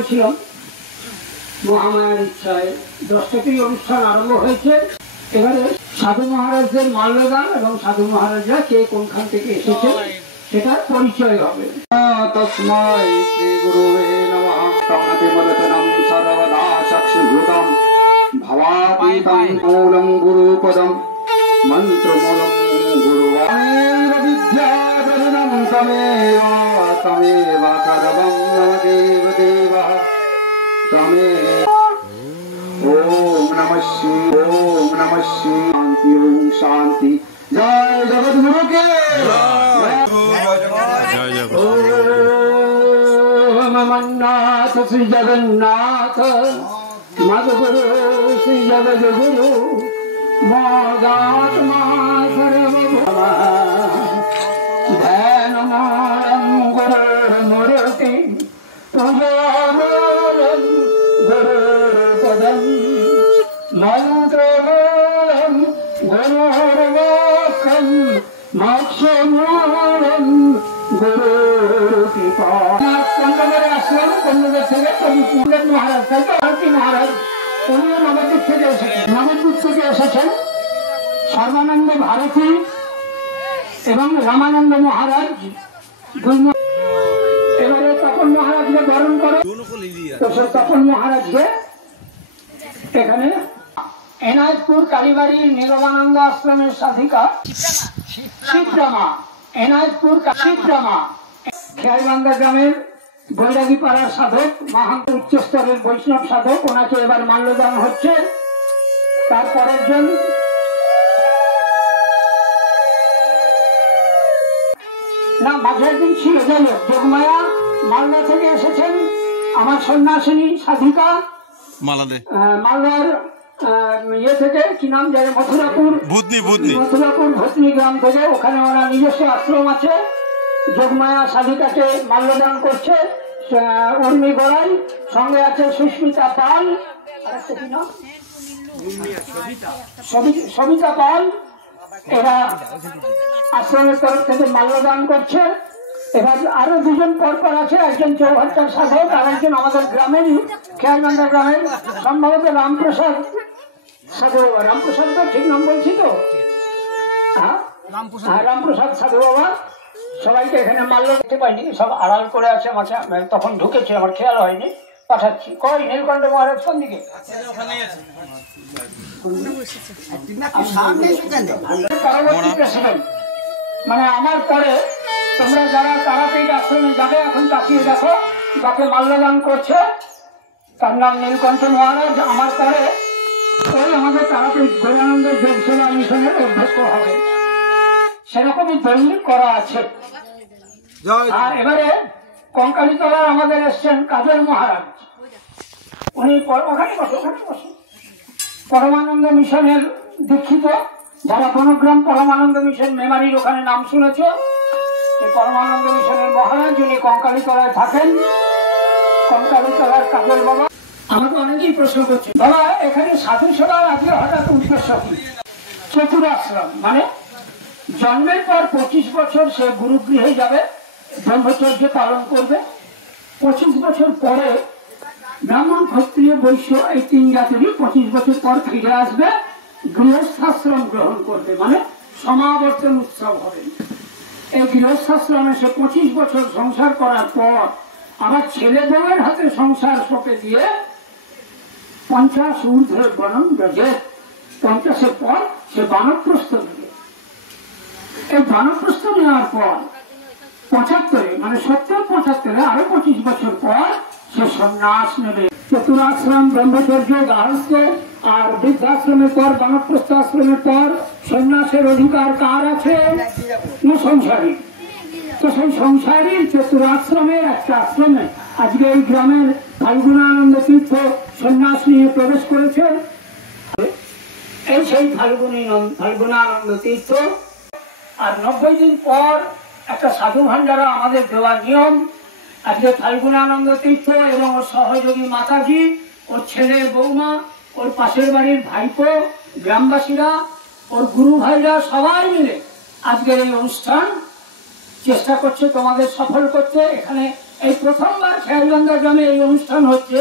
করেছিলাম মহামায়ার ইচ্ছায় 10টা থেকে অনুষ্ঠান আরম্ভ হয়েছে। এবারে সাধু মহারাজদের মাল্যদান এবং সাধু মহারাজরা কে কোনখান থেকে এসেছে সেটার পরিচয় হবে। তস্मै শ্রী গুরুবে নমঃ। তমতিমরতনম সর্বদা সাক্ষীভূতম ভবাতীতম মূলং গুরুপদম মন্ত্রমূলং গুরুবাণীর বিদ্যাধরণম তমেব তমেব সর্বং মম দেব দেব তমেব। ओम नमः शिवाय। ओम नमः शिवाय। शांति ओम शांति। जय जगद्गुरु के जय। ओम अमरनाथ श्री जगन्नाथ मद्गुरु श्री जगद्गुरु मोगात्मा सर्वभूमा ध्यानमानं गुरुर्मूर्ति पूजामूलं गुरुर्पदम् मंत्रमूलं गुरुर्वाक्यं मोक्षमूलं गुरुकृपा। কন্যদের আশ্রম কন্যদের থেকে কবি পুরন মহারাজ কালকি মহারাজ উনিও নবদ্বীপ থেকে এসেছেন। নবদ্বীপ থেকে এসেছেন সর্বানন্দ ভারতী এবং রামানন্দ মহারাজ। এবারে তপন মহারাজকে বরণ করে তো সে তপন মহারাজকে এখানে এনায়তপুর কালীবাড়ি নীলমানন্দ আশ্রমের সাধিকা শিবরামা, এনায়তপুর শিবরামা খেয়ালবান্ধা গ্রামের বৈরাগী পাড়ার সাধক, মহান্ত উচ্চস্তরের বৈষ্ণব সাধক। ওনাকে এবার মাল্যদান হচ্ছে। তারপরের জন না মাঝে একদিন ছিল, যাই হোক যোগমায়া মালদা থেকে এসেছেন। আমার সন্ন্যাসিনী সাধিকা মালদার ইয়ে থেকে কি নাম জানে মথুরাপুর ভূতনি গ্রাম থেকে, ওখানে ওনার নিজস্ব আশ্রম আছে। যোগমায়া সাধিকাকে মাল্যদান করছে উর্মি গড়াই, সঙ্গে আছে সুস্মিতা পাল, সবিতা পাল। এরা আশ্রমের তরফ থেকে মাল্যদান করছে। এবার আরো দুজন পরপর আছে, একজন চৌহাট্টার সাধক আর একজন আমাদের গ্রামেরই খেয়ালবান্ধা গ্রামের সম্ভবত রামপ্রসাদ সাধু বাবা। রামপ্রসাদ তো ঠিক নাম বলছি তো? হ্যাঁ, রামপ্রসাদ সাধু বাবা। সবাইকে এখানে মাল্য দিতে পারিনি, সব আড়াল করে আছে মাঝে, তখন ঢুকেছে আমার খেয়াল হয়নি। পাঠাচ্ছি। কই নীলকণ্ঠ মহারাজ কোন দিকে? পরবর্তী প্রেসিডেন্ট মানে আমার পরে তোমরা যারা তারাপীঠ আশ্রমে যাবে এখন তাকিয়ে দেখো, যাকে মাল্যদান করছে তার নাম নীলকণ্ঠ মহারাজ। আমার পরে ওই আমাদের তারাপীঠ গৌরানন্দ যোগ সেবা মিশনের অধ্যক্ষ হবে, সেরকমই দলিল করা আছে। আর এবারে কঙ্কালীতলার আমাদের এসছেন কাজল মহারাজ। উনি ওখানে বসে পরমানন্দ মিশনের দীক্ষিত। যারা বনগ্রাম পরমানন্দ মিশন মেমারির ওখানে নাম শুনেছ, এই পরমানন্দ মিশনের মহারাজ উনি কঙ্কালীতলায় থাকেন। কঙ্কালীতলার কাজল বাবা। আমাকে অনেকেই প্রশ্ন করছে, বাবা এখানে সাধু সেবার আজকে হঠাৎ উদ্দেশ্য কি? চতুরাশ্রম মানে জন্মের পর 25 বছর সে গুরুগৃহে যাবে, ব্রহ্মচর্য পালন করবে। 25 বছর পরে ব্রাহ্মণ ক্ষত্রিয় বৈশ্য এই 3 জাতিরই 25 বছর পর ফিরে আসবে, গৃহস্থাশ্রম গ্রহণ করবে, মানে সমাবর্তন উৎসব হবে। এই গৃহস্থাশ্রমে সে 25 বছর সংসার করার পর আবার ছেলে বউয়ের হাতে সংসার সঁপে দিয়ে 50 ঊর্ধ্বে বনম ব্রজে, 50-এর পর সে বানপ্রস্থ নেবে। এই বানপ্রস্থ নেওয়ার পর 75 মানে 70-75 আরো 25 বছর পর সে সন্ন্যাস নেবে। চতুরাশ্রম ব্রহ্মচর্য গার্হস্থ্য আর বৃদ্ধাশ্রমের পর বানপ্রস্থ আশ্রমের পর সন্ন্যাসের অধিকার কার আছে? না সংসারী। তো সেই সংসারীর চতুরাশ্রমের একটা আশ্রমে আজকে এই গ্রামের ফাল্গুনানন্দ তীর্থ সন্ন্যাস নিয়ে প্রবেশ করেছে। এই সেই ফাল্গুনানন্দ তীর্থ। আর 90 দিন পর একটা সাধু ভান্ডারা আমাদের দেওয়ার নিয়ম। আজকে ফাল্গুনানন্দ তীর্থ এবং ওর সহযোগী মাতাজি, ওর ছেলে বৌমা, ওর পাশের বাড়ির ভাইপো, গ্রামবাসীরা, ওর গুরু ভাইরা সবাই মিলে আজকের এই অনুষ্ঠান চেষ্টা করছে তোমাদের সফল করতে। এখানে এই প্রথমবার খেয়ালগঙ্গা গ্রামে এই অনুষ্ঠান হচ্ছে।